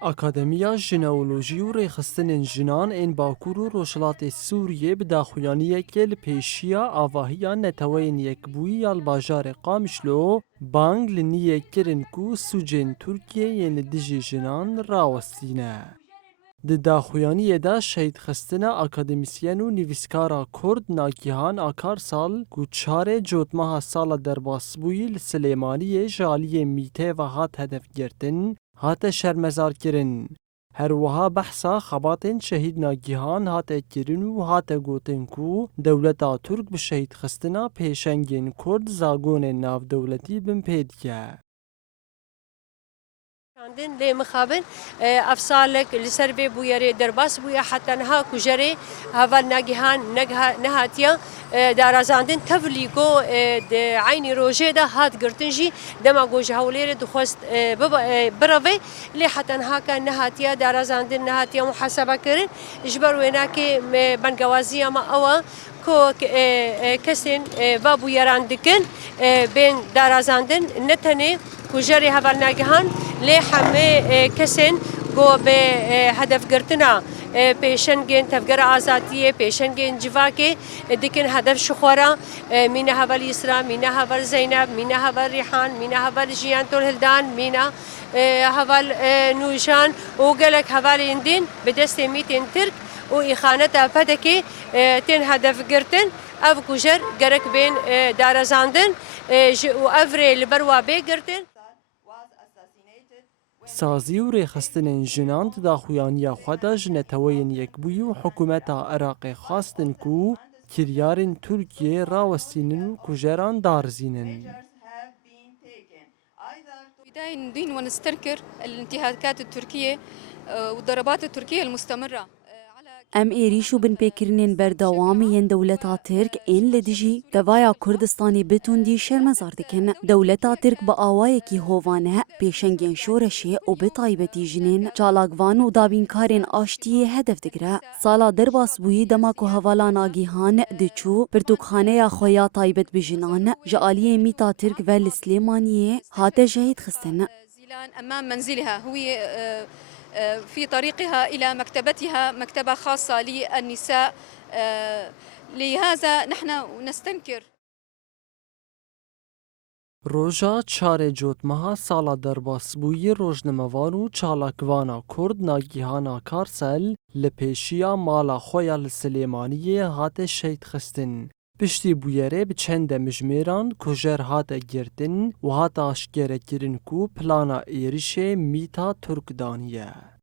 Akademiya Jineolojî û Rêxistinên Jinan ên Bakur û Rojhilatê Sûriyê bi daxuyaniyekê li pêşiya avahiya neteweyên Yekbûyî ya li bajarê Qamişlo bang li niyê kirin ku sûcên Tirkiyeyê li dijî jinan rawestîne. Di daxuyaniyê de şehîdxistina akademîsyen û nivîskara Kurd Nagihan Akarsal ku çarê cotmeha sala derbasbûyî li Silêmaniyê ji aliyê mîtê ve hat hedefgirtin, hate şermezarkirin. Her wiha behsa xebatên şehîd Nagihan hate kirin û hate gotin ku dewleta Tirk bi şehîdxistina pêşengên Kurd zagonên navdewletî bin pê dike. عندن لي مخابن افصالك لسربي بويري درباس بويا حتى نها كجري هذا ناجهان نهاتيا دارازاندن تفليكو عيني روجي ده هات قرتنجي دما جوج هولير دخوست برافي لي حتى نها كان نهاتيا دارازاندن نهاتيا محاسبه كرن اجبر ويناكي بنجوازيه ما اوا کو کسین بابو یاران دکن بین دارازاندن نتنه کجری هفر ناگهان لی همه کسین گو به هدف گرتنا پیشنگین تفگر آزادیه پیشنگین جواکه دکن هدف شخورا مینا هفر یسرا مینا هفر زینب مینا هفر ریحان مینا هفر جیان تول هلدان مینا هفر نوشان و گلک هفر اندین به دست میتین ترک و إخانتها فتكي تن هدف قرتن أف كجر قرك بين دارزاندن وأفري لبروا بي قرتن سازی و رێخستنên jinan di daxuyaniya xwe de ji neteweyên Yekbûyî û hikûmeta Iraqê xwastin ku kiryarên Tirkiyê rawestînin û kujeran darizînin. بداية ندين ونستنكر الانتهاكات التركية والضربات التركية المستمرة. ام ایریشو بن پیکرنین برداوامیین دولتا ترک این لدیجی دوای کردستانی بتوندی شرمزار دکن. دولتا ترک با آوای کی هوانه پیشنگین شورشی و بطایبتی جنین چالاگوان و دابینکارین آشتی هدف دگره. سالا درباس بویی دماکو هوالا ناگیهان دچو پرتوکخانه یا خویا طایبت بجنان جالیه میتا ترک و السلیمانیه هات شهید خستن. زیلان امام منزلها هو في طريقها إلى مكتبتها مكتبة خاصة للنساء لهذا نحن نستنكر. روژا چارê cotmeha sala derbasbûyî rojnamevan û çalakvana Kurd Nagihan Akarsel li pêşiya mala xwe ya li Silêmaniyê hate şehîdxistin. Piştî bûyerê bi çend demijmêran kujer hate girtin û hate aşkêrekirin ku plana êrişê mîta Tirk daniye.